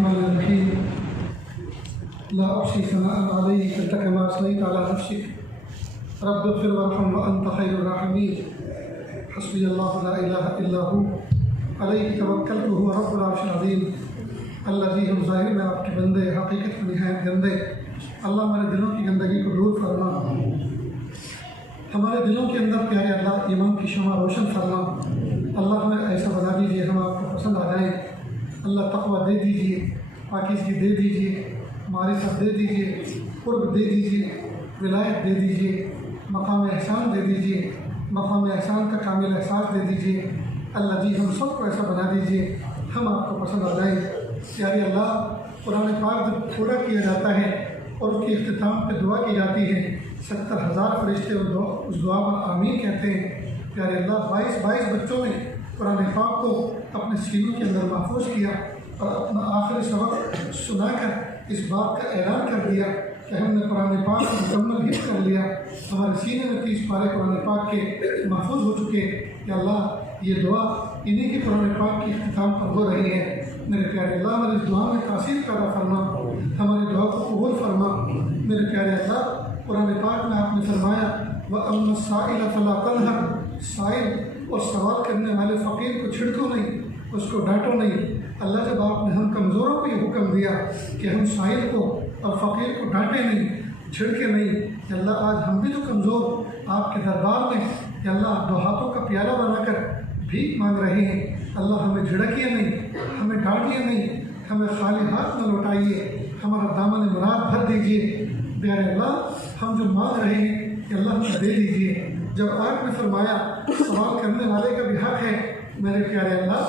الرحمن الرحيم لا أحصي ثناء عليك أنت كما أثنيت على نفسك رب اغفر وارحم وأنت خير الراحمين حسبي الله لا إله إلا هو عليه توکلت هو رب العرش العظیم الذي ہم ظاہر میں آپ کے بندے حقیقت میں نہایت گندے اللہ ہمارے دلوں کی گندگی کو دور فرما، ہمارے دلوں کے اندر پیارے اللہ ایمان کی شمع روشن فرما، اللہ ہمیں ایسا بنا دیجیے ہم آپ کو پسند آ جائیں، اللہ تقوی دے دیجیے، پاکیزگی دے دیجیے، معرفت دے دیجیے، قرب دے دیجیے، ولایت دے دیجیے، مقام احسان دے دیجیے، مقام احسان کا کامل احساس دے دیجیے، اللہ جی ہم سب کو ایسا بنا دیجیے ہم آپ کو پسند آ جائیں۔ پیارے اللہ قرآن پاک جب پورا کیا جاتا ہے اور اس کے اختتام پہ دعا کی جاتی ہے 70,000 فرشتے اس دعا پر آمین کہتے ہیں۔ پیارے اللہ 22 بچوں نے قرآن پاک کو اپنے سینوں کے اندر محفوظ کیا اور اپنا آخری سبق سنا کر اس بات کا اعلان کر دیا کہ ہم نے قرآن پاک کو مکمل حفظ کر لیا، ہمارے سینے میں 30 پارے قرآن پاک کے محفوظ ہو چکے۔ کہ اللہ یہ دعا انہیں کی قرآن پاک کی اختتام پر ہو رہی ہے۔ میرے پیارے اللہ ہماری اس دعا میں تاثیر پیدا فرما، ہماری دعا کو قبول فرما۔ میرے پیارے اللہ قرآن پاک میں آپ نے فرمایا وَأَمَّا السَّائِلَ فَلَا تَنْهَرْ، سائل اور سوال کرنے والے فقیر کو چھڑکو نہیں، اس کو ڈانٹو نہیں۔ اللہ جب آپ نے ہم کمزوروں کو یہ حکم دیا کہ ہم سائل کو اور فقیر کو ڈانٹے نہیں، چھڑکے نہیں، کہ اللہ آج ہم بھی تو کمزور آپ کے دربار میں کہ اللہ دو ہاتھوں کا پیالہ بنا کر بھیک مانگ رہے ہیں، اللہ ہمیں جھڑکیے نہیں، ہمیں ڈانٹیے نہیں، ہمیں خالی ہاتھ نہ لوٹائیے، ہمارا دامن مراد بھر دیجیے۔ پیارے اللہ ہم جو مانگ رہے ہیں کہ اللہ ہمیں دے دیجیے۔ جب آپ نے فرمایا سوال کرنے والے کا بھی حق ہے، میرے پیارے اللہ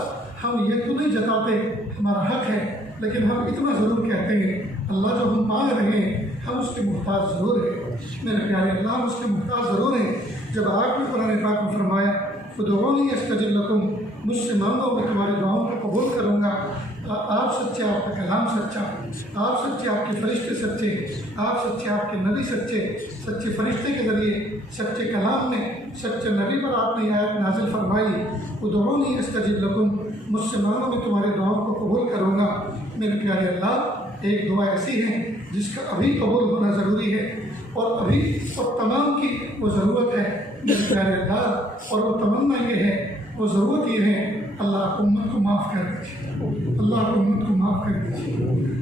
ہم یہ تو نہیں جتاتے ہمارا حق ہے، لیکن ہم اتنا ضرور کہتے ہیں اللہ جو ہم مانگ رہے ہیں ہم اس کے محتاج ضرور ہیں۔ میرے پیارے اللہ ہم اس کے محتاج ضرور ہیں۔ جب آپ نے قرآن پاک میں فرمایا ادعونی استجب لکم، مجھ سے مانگو میں تمہاری دعاؤں کو قبول کروں گا۔ آپ سچے، آپ کا کلام سچا، آپ سچے، آپ کے فرشتے سچے، آپ سچے، آپ کے نبی سچے، سچے فرشتے کے ذریعے سچے کلام میں سچے نبی پر آپ نے آیت نازل فرمائی ادعونی استجب لکم، مجھ سے مانگو میں تمہاری دعاؤں کو قبول کروں گا۔ میرے پیارے اللہ ایک دعا ایسی ہے جس کا ابھی قبول ہونا ضروری ہے اور ابھی اور تمام کی وہ ضرورت ہے میرے پیارے اللہ، اور وہ تمنا یہ ہے، وہ ضرورت یہ ہے اللہ آپ امت کو معاف کر دیجیے، اللہ آپ امت کو معاف کر دیجیے،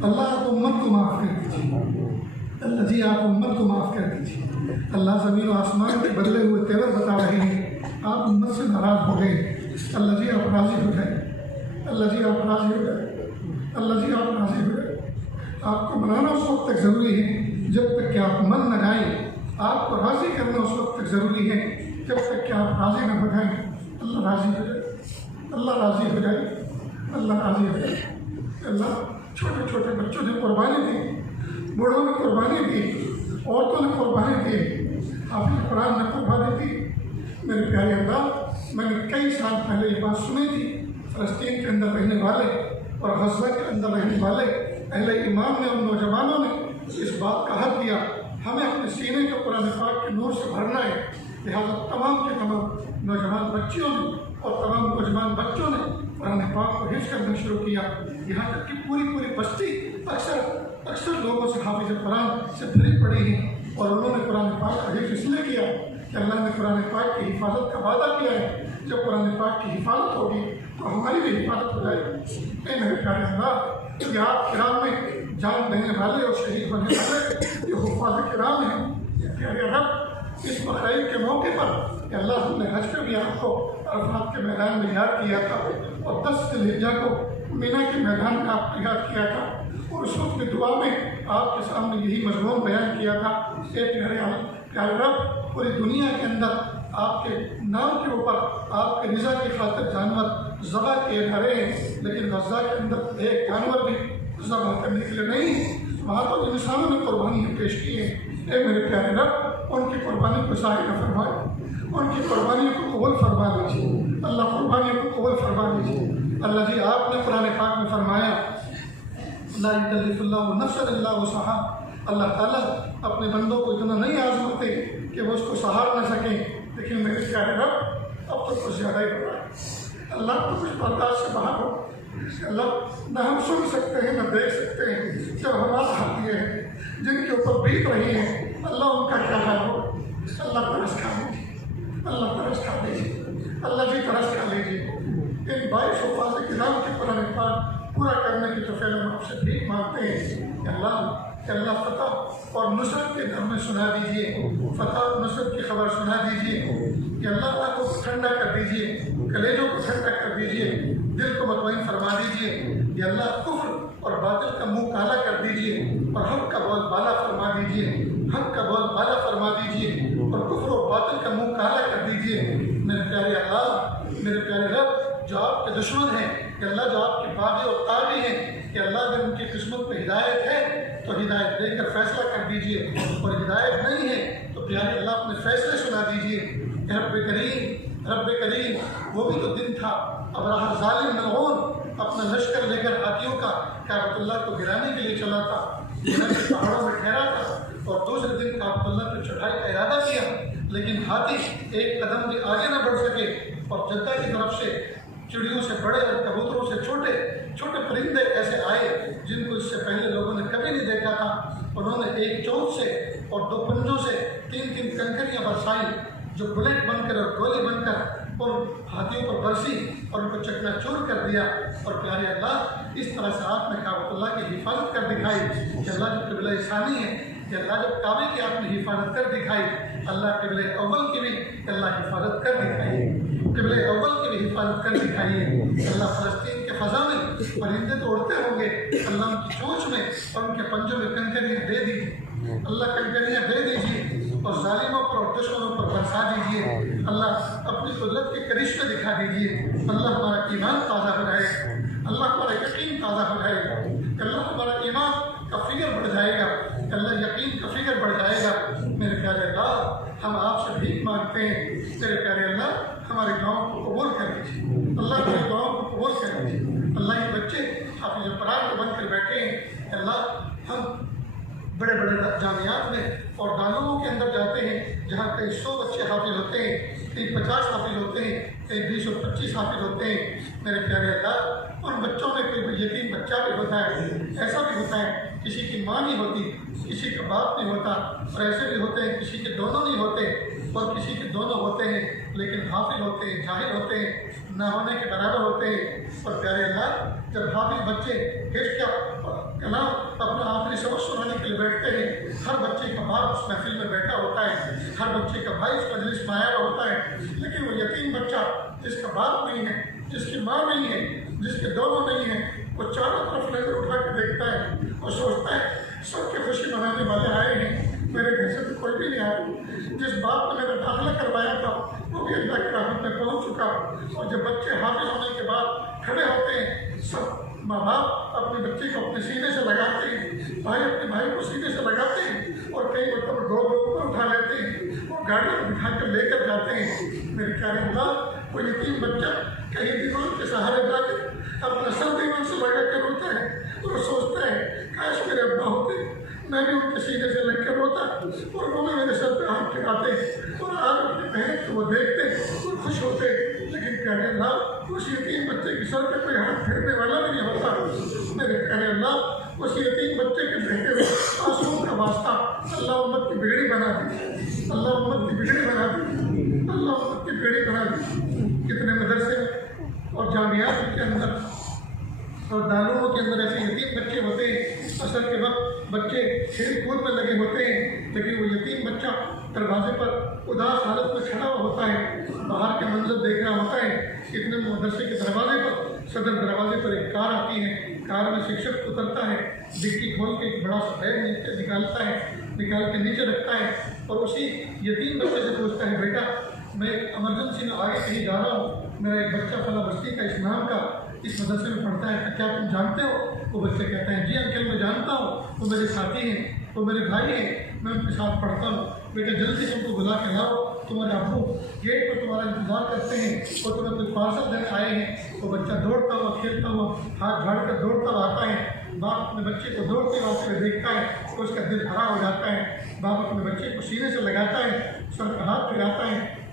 اللہ آپ امت کو معاف کر دیجیے، اللہ جی آپ امت کو معاف کر دیجیے۔ اللہ زمین و آسمان کے بدلے ہوئے تیور بتا رہے ہیں، آپ امت سے ناراض ہو گئے، اللہ جی آپ راضی ہو گئے، اللہ جی آپ راضی ہو گئے، اللہ جی آپ راضی ہو گئے۔ آپ کو منانا اس وقت تک ضروری ہے جب تک کہ آپ من نہ جائیں، آپ کو راضی کرنا اس وقت تک ضروری ہے جب تک کہ آپ راضی نہ ہو جائیں۔ اللہ راضی ہو جائے، اللہ راضی ہو جائے، اللہ راضی ہو جائے۔ اللہ چھوٹے چھوٹے بچوں نے قربانی دی، بوڑھوں نے قربانی دی، عورتوں نے قربانی دی، حافظ قرآن نے قربانی دی۔ میرے پیارے اللہ میں نے کئی سال پہلے یہ بات سنی تھی، فلسطین کے اندر رہنے والے اور غزہ کے اندر رہنے والے اہل ایمان نے اور نوجوانوں نے اس بات کا حق دیا ہمیں اپنے سینے کو قرآن پاک کے نور سے بھرنا ہے۔ لہٰذا تمام کے تمام نوجوان بچیوں نے اور تمام نوجوان بچوں نے قرآن پاک کو حفظ کرنا شروع کیا، یہاں تک کہ پوری بستی اکثر لوگوں سے حافظ قرآن سے بھری پڑی ہیں، اور انہوں نے قرآن پاک کا حفظ اس لیے کیا کہ اللہ نے قرآن پاک کی حفاظت کا وعدہ کیا ہے، جب قرآن پاک کی حفاظت ہوگی تو ہماری بھی حفاظت ہو جائے گی۔ اے میرے پیارے اللہ کہ آپ کرام میں جان دینے والے اور شہید ہونے والے یہ حفاظ کرام ہیں۔ پیارے رب اس بقرعید کے موقع پر کہ اللہ ہم نے حج پہ بھی آپ کو عرفات کے میدان میں یاد کیا تھا، اور 10 ذی الحجہ کو مینا کے میدان میں آپ کو یاد کیا تھا، اور اس وقت کی دعا میں آپ کے سامنے یہی مضمون بیان کیا تھا۔ اے پیارے رب پوری دنیا کے اندر آپ کے نام کے اوپر آپ کے رضا کی خاطر جانور ذبح کیے جا رہے ہیں، لیکن غزہ کے اندر ایک جانور بھی ذبح کرنے کے لیے نہیں، وہاں تو انسانوں نے قربانیاں پیش کی ہیں۔ اے میرے پیارے رب ان کی قربانی کو ضائع نہ فرمائے، ان کی قربانیوں کو قبول فرما لیجیے، اللہ قربانیوں کو قبول فرما لیجیے۔ اللہ جی آپ نے قرآن پاک میں فرمایا لا یکلف اللہ نفسا الا وسعہا، اللہ تعالیٰ اپنے بندوں کو اتنا نہیں آزماتے کہ وہ اس کو سہار نہ سکیں، لیکن میرے پیارے رب اب تو کچھ زیادہ ہی ہو رہا ہے، اللہ تو کچھ برداشت سے باہر ہو۔ اللہ نہ ہم سن سکتے ہیں نہ دیکھ سکتے ہیں جب ہمارا حق یہ ہے جن کے اوپر بیت رہی ہے اللہ ان کا کیا حال ہو. اللہ ترس کھا لیجیے, اللہ ترس کھا لیجیے, اللہ جی ترس کھا لیجیے. ان 22 حفاظ کرام کے قرآن پاک پورا کرنے کی توفیق ہم آپ سے بھیک مانگتے ہیں کہ اللہ فتح اور نصرت کے گھر میں سنا دیجیے, فتح اور نصرت کی خبر سنا دیجیے کہ اللہ کو ٹھنڈا کر دیجیے, کلیجوں کو ٹھنڈا کر دیجیے, دل کو مطمئن فرما دیجیے کہ اللہ کفر اور باطل کا منہ کالا کر دیجیے اور حق کا بول بالا فرما دیجیے, حق کا بول بالا فرما دیجیے اور کفر اور باطل کا منہ کالا کر دیجیے. میرے پیارے اللہ, میرے پیارے رب, جو آپ کے دشمن ہیں کہ اللہ جو آپ کے باغی اور تابعی ہیں کہ اللہ اگر ان کی قسمت پہ ہدایت ہے تو ہدایت دے کر فیصلہ کر دیجیے, اور ہدایت نہیں ہے تو پیارے اللہ اپنے فیصلے سنا دیجیے. رب کریم, رب کریم, وہ بھی تو دن تھا ابراہ ظالم ملعون اپنا لشکر لے کر ہاتھیوں کا کعبۃ اللہ کو گرانے کے لیے چلا تھا, پہاڑوں میں ٹھہرا تھا اور دوسرے دن کعبۃ اللہ پہ چڑھائی کا ارادہ کیا, لیکن ہاتھی ایک قدم بھی آگے نہ بڑھ سکے اور جدہ کی طرف سے چڑیوں سے بڑے اور کبوتروں سے چھوٹے چھوٹے پرندے ایسے آئے جن کو اس سے پہلے لوگوں نے کبھی نہیں دیکھا تھا. انہوں نے ایک چونچ سے اور 2 پنجوں سے 3 کنکریاں برسائیں جو بلٹ بن کر اور گولی بن کر اور ہاتھیوں پر برسی اور ان کو چکنا چور کر دیا. اور پیارے اللہ اس طرح سے آپ نے کعبۃ اللہ کی حفاظت کر دکھائی کہ اللہ جو قبلہ ثانی ہے کہ اللہ جب کعبے کی آپ نے حفاظت کر دکھائی, اللہ قبلہ اول کی بھی اللہ حفاظت کر دکھائی, قبلہ اول کی بھی حفاظت کر دکھائی ہے. اللہ فلسطین کے فضا میں پرندے تو اڑتے ہوں گے, اللہ ان کی چونچ میں اور ان کے پنجوں میں کنکریاں دے دیجیے, اللہ کنکریاں دے دیجیے اور ظالموں پر اور دشمنوں پر برسا دیجیے. اللہ اپنی قدرت کے کرشمے دکھا دیجیے. اللہ ہمارا ایمان تازہ ہو جائے گا, اللہ ہمارا یقین تازہ ہو جائے گا, اللہ ہمارا ایمان کا فکر بڑھ جائے گا, اللہ یقین کا فکر بڑھ جائے گا. میرے پیارے اللہ, ہم آپ سے بھیک مانگتے ہیں, میرے پیارے اللہ ہمارے گاؤں کو قبول کر لیجیے, اللہ کے گاؤں کو قبول کر لیجیے. اللہ کے بچے حافظ قرآن کو بن کر بیٹھے ہیں, اللہ ہم بڑے بڑے جامعات میں اور دارالعلوموں کے اندر جاتے ہیں جہاں کئی 100 بچے حافظ ہوتے ہیں, کئی 50 حافظ ہوتے ہیں, کئی 20 اور 25 حافظ ہوتے ہیں. میرے پیارے اللہ ان بچوں میں کوئی یتیم بچہ بھی ہوتا ہے, ایسا بھی ہوتا ہے کسی کی ماں نہیں ہوتی, کسی کا باپ نہیں ہوتا, اور ایسے بھی ہوتے ہیں کسی کے دونوں نہیں ہوتے اور کسی کے دونوں ہوتے ہیں لیکن حافظ ہوتے ہیں, جاہل ہوتے ہیں, نہ ہونے کے برابر ہوتے ہیں. اور پیارے اللہ جب حافظ بچے حفظ کا کلام اپنا آخری سبق سنانے کے لیے بیٹھتے ہیں, ہر بچے کا باپ اس محفل میں بیٹھا ہوتا ہے, ہر بچے کا بھائی اس مجلس میں آیا ہوتا ہے, لیکن وہ یتیم بچہ جس کا باپ نہیں ہے, جس کی ماں نہیں ہے, جس کے دونوں نہیں ہیں, وہ چاروں طرف نظر اٹھا کے دیکھتا ہے اور سوچتا ہے سب کی خوشی منانے والے آئے ہیں, میرے گھر سے تو کوئی بھی نہیں آیا. جس باپ نے میرا داخلہ کروایا تھا وہ بھی اللہ کی رحمت میں پہنچ چکا. اور جب بچے حافظ ہونے کے بعد کھڑے ہوتے ہیں, سب ماں باپ اپنے بچے کو اپنے سینے سے لگاتے ہیں, بھائی اپنے بھائی کو سینے سے لگاتے ہیں اور کئی مرتبہ گود اوپر اٹھا لیتے ہیں اور گاڑی میں بٹھا کر لے کر جاتے ہیں. میرے پیارے اللہ وہ یتیم بچہ کہیں دیوار کے سہارے جا کے اپنا سر دیوار سے لگا کر روتا ہے اور سوچتا ہے کاش میرے ابا ہوتے, میں بھی ان کے سینے سے لگ کر روتا اور وہ بھی میرے سر پہ ہاتھ پھیراتے اور آج اپنی بہن کو وہ دیکھتے اور خوش ہوتے. لیکن پیارے اللہ اس یتیم بچے کے سر پہ کوئی ہاتھ پھیرنے والا نہیں ہوتا. میرے پیارے اللہ اس یتیم بچے کے بہتے ہوئے آنسوؤں کا واسطہ اللہ امت کی بیڑی بنا دی, اللہ امت کی بیڑی بنا دی, اللہ امت کی بیڑی بنا دی. کتنے مدرسے اور جامعات کے اندر اور دارالعلوموں کے اندر ایسے یتیم بچے ہوتے ہیں, اصل کے وقت بچے کھیل کود میں لگے ہوتے ہیں, لیکن وہ یتیم بچہ دروازے پر اداس حالت میں کھڑا ہوا ہوتا ہے, باہر کے منظر دیکھ رہا ہوتا ہے. اتنے مدرسے کے دروازے پر صدر دروازے پر ایک کار آتی ہے, کار میں شکشک اترتا ہے, ڈگی کھول کے ایک بڑا سا بیگ نکالتا ہے, نکال کے نیچے رکھتا ہے اور اسی یتیم بچے سے پوچھتا ہے بیٹا میں ایمرجنسی میں آگے کہیں جا رہا ہوں, میرا ایک بچہ فلاں بستی کا اس نام کا اس مدرسے میں پڑھتا ہے, کیا تم جانتے ہو؟ وہ بچے کہتے ہیں جی انکل میں جانتا ہوں, وہ میرے ساتھی ہیں, وہ میرے بھائی ہیں, میں ان کے ساتھ پڑھتا ہوں. بیٹا جلدی سے ان کو بلا کے لاؤ, تمہارے ابو گیٹ پر تمہارا انتظار کرتے ہیں اور تمہیں کوئی پارسل دینے آئے ہیں. وہ بچہ دوڑتا ہوا کھیلتا ہوا ہاتھ جھاڑ کر دوڑتا ہوا آتا ہے, باپ اپنے بچے کو دوڑتے آتے ہوئے دیکھتا ہے تو اس کا دل بھرا ہو جاتا ہے. باپ اپنے بچے کو سینے سے لگاتا ہے, سر کا ہاتھ پھراتا ہے,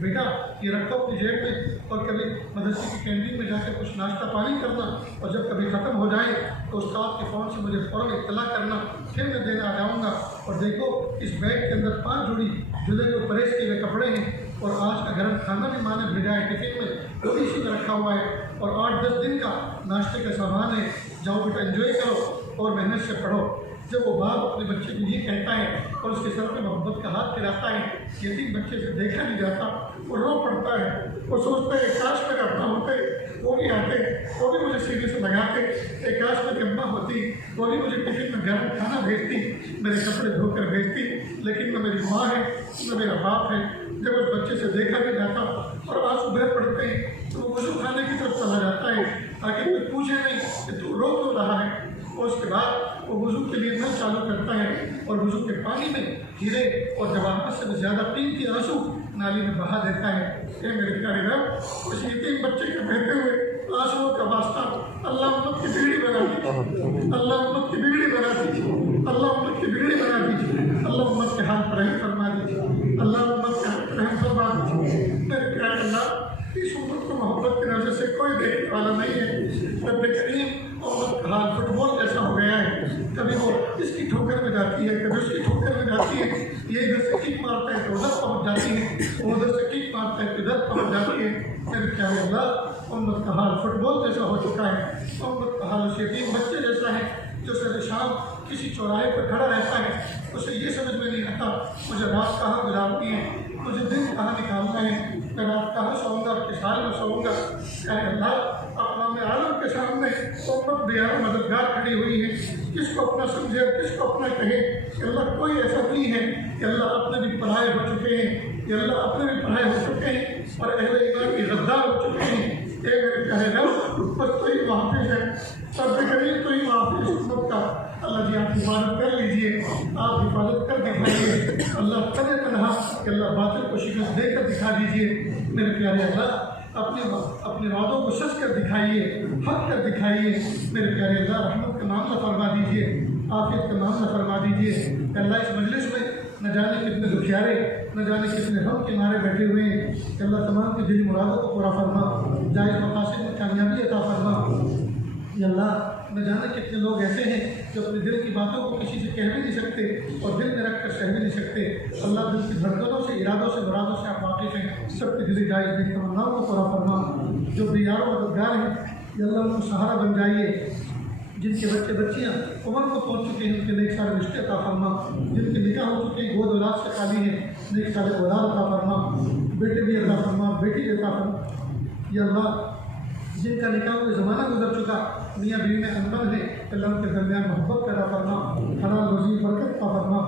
بیٹا یہ رکھو اپنی جیب میں، اور کبھی مدرسے کی کینٹین میں جا کے کچھ ناشتہ پانی کرنا، اور جب کبھی ختم ہو جائے تو استاد کے فون سے مجھے فوراً اطلاع کرنا، پھر میں دینے آ جاؤں گا۔ اور دیکھو اس بیگ کے اندر 5 جوڑی دلہے کو پریس کیے ہوئے کپڑے ہیں، اور آج کا گرم کھانا بھی ماں نے بھیجا ہے ٹفن میں، وہ بھی اسی میں رکھا ہوا ہے، اور 8-10 دن کا ناشتے کا سامان ہے۔ جاؤ بیٹا انجوائے کرو اور محنت سے پڑھو۔ جب وہ باپ اپنے بچے کو یہ کہتا ہے اور اس کے سر پہ محبت کا ہاتھ پھیراتا ہے، یتیم بچے سے دیکھا نہیں جاتا، وہ رو پڑتا ہے، وہ سوچتا ہے کاش میرے ابا ہوتے، وہ بھی آتے، وہ بھی مجھے سینے سے لگاتے، کاش میری اماں ہوتی، وہ بھی مجھے ٹفن میں گرم کھانا بھیجتی، میرے کپڑے دھو کر بھیجتی، لیکن نہ میری ماں ہے نہ میرا باپ ہے۔ جب اس بچے سے دیکھا نہیں جاتا اور آنسو بہہ پڑتے ہیں تو وہ وضو خانے کی طرف چلا جاتا ہے تاکہ کوئی پوچھے نہیں کہ تو رو کیوں رہا ہے، اور اس کے بعد وہ وضو کے لیے نل چالو کرتا ہے اور وضو کے پانی میں ہیرے اور جواہرات سے بھی زیادہ قیمتی آنسو نالی میں بہا دیتا ہے۔ اے میرے پیارے رب، اس یتیم بچے کے بہتے ہوئے آنسوؤں کا واسطہ اللہ امت کی بیڑی بنا دیجیے، اللہ امت کی بیڑی بنا دیجیے، اللہ امت کی بیڑی بنا دیجیے، اللہ امت کے حال پر رحم فرما دیجیے، اللہ امت کے حال پر رحم فرما دیجیے۔ میرے پیارے اللہ، اس امت کو محبت کی نظر سے کوئی دیکھنے والا نہیں ہے۔ رب کریم امت کا حال فٹ بال جیسا ہو گیا ہے، کبھی وہ اس کی ٹھوکر میں جاتی ہے، کبھی اس کی ٹھوکر میں جاتی ہے، یہ ادھر سے کک مارتا ہے تو ادھر پہنچ جاتی ہے، وہ ادھر سے کک مارتا ہے تو ادھر پہنچ جاتی ہے۔ میرے پیارے اللہ، امت کا حال فٹ بال جیسا ہو چکا ہے، امت کا حال اس یتیم بچے جیسا ہے جو سر شام کسی چوراہے پر کھڑا رہتا ہے، اسے یہ سمجھ میں نہیں آتا مجھے رات کہاں گزارنی ہے، مجھے دن کہاں نکالنا ہے، میں رات کہاں سوؤں گا، کس حال میں سوؤں گا۔ اے اللہ، اقوام عالم کے سامنے امت بیار مددگار کھڑی ہوئی ہے، کس کو اپنا سمجھے کس کو اپنا کہے۔ کہ اللہ کوئی ایسا نہیں ہے کہ اللہ اپنے بھی پڑھائے ہو چکے ہیں، کہ اللہ اپنے بھی پڑھائے ہو چکے ہیں اور اہل ایمان بھی غدار ہو چکے ہیں۔ اے میرے پیارے رب، بس تو ہی محافظ ہے، رب کریم تو ہی محافظ امت کا۔ اللہ جی آپ حفاظت کر لیجئے، آپ حفاظت کر دکھائیے، اللہ تنہا تنہا کہ اللہ باطل کو شکست دے کر دکھا دیجئے۔ میرے پیارے اللہ، اپنے وعدوں کو سچ کر دکھائیے، حق کر دکھائیے۔ میرے پیارے اللہ، رحمت کا معاملہ فرما دیجئے، عافیت کا معاملہ فرما دیجئے۔ کہ اللہ اس مجلس میں نہ جانے کتنے دکھیارے، نہ جانے کتنے غم کے مارے بیٹھے ہوئے ہیں، کہ اللہ تمام کی دلی مرادوں کو پورا فرما، جائز مقاصد میں کامیابی عطا فرما۔ یا اللہ، نہ جانے کتنے لوگ ایسے ہیں جو اپنے دل کی باتوں کو کسی سے کہہ بھی نہیں سکتے اور دل میں رکھ کر سہ بھی نہیں سکتے۔ اللہ دل کی دھڑکنوں سے، ارادوں سے، مرادوں سے آپ واقف ہیں، سب کی دلی جائز نیک تمناؤں کو پورا فرما۔ جو بیار و مددگار ہیں یا اللہ ان کو سہارا بن جائیے، جن کے بچے بچیاں عمر کو پہنچ چکے ہیں ان کے نیک سارے رشتے عطا فرما، جن کے نکاح ہو چکے ہیں گود اولاد سے خالی ہیں نیک سارے اولاد عطا فرما، بیٹے بھی عطا فرما، بیٹی بھی عطا فرما۔ یا اللہ، جن کا نکاح ہوئے زمانہ گزر چکا، میاں بیوی میں انبن ہے، اللہ ان کے درمیان محبت پیدا کرنا، حلال روزی برکت عطا فرما۔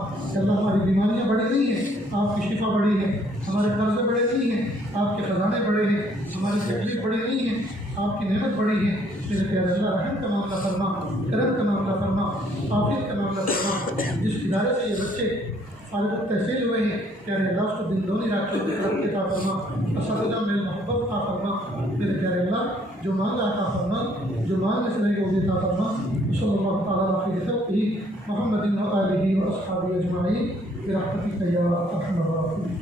اللہ ہماری بیماریاں بڑی نہیں ہیں، آپ کی شفا بڑی ہے، ہمارے قرضے بڑے نہیں ہیں، آپ کے خزانے بڑے ہیں، ہماری تکلیف بڑی نہیں ہے، آپ کی نعمت بڑی ہے۔ میرے پیارے اللہ، رحم کا معاملہ فرما، کرم کا معاملہ فرما، عافیت کا معاملہ فرما۔ جس ادارے سے یہ بچے فارغ التحصیل ہوئے ہیں، پیارے اللہ اس کو دل دونی رکھ کے ترقی عطا فرما، اساتذہ میں محبت عطا فرما۔ میرے پیارے اللہ، جو مانگا عطا فرما، جو مانگنے سے نہیں وہ بھی عطا فرما۔ صلی اللہ تعالیٰ علیہ وسلم محمد و آلہ و اصحابہ اجمعین برحمتک یا ارحم الراحمین۔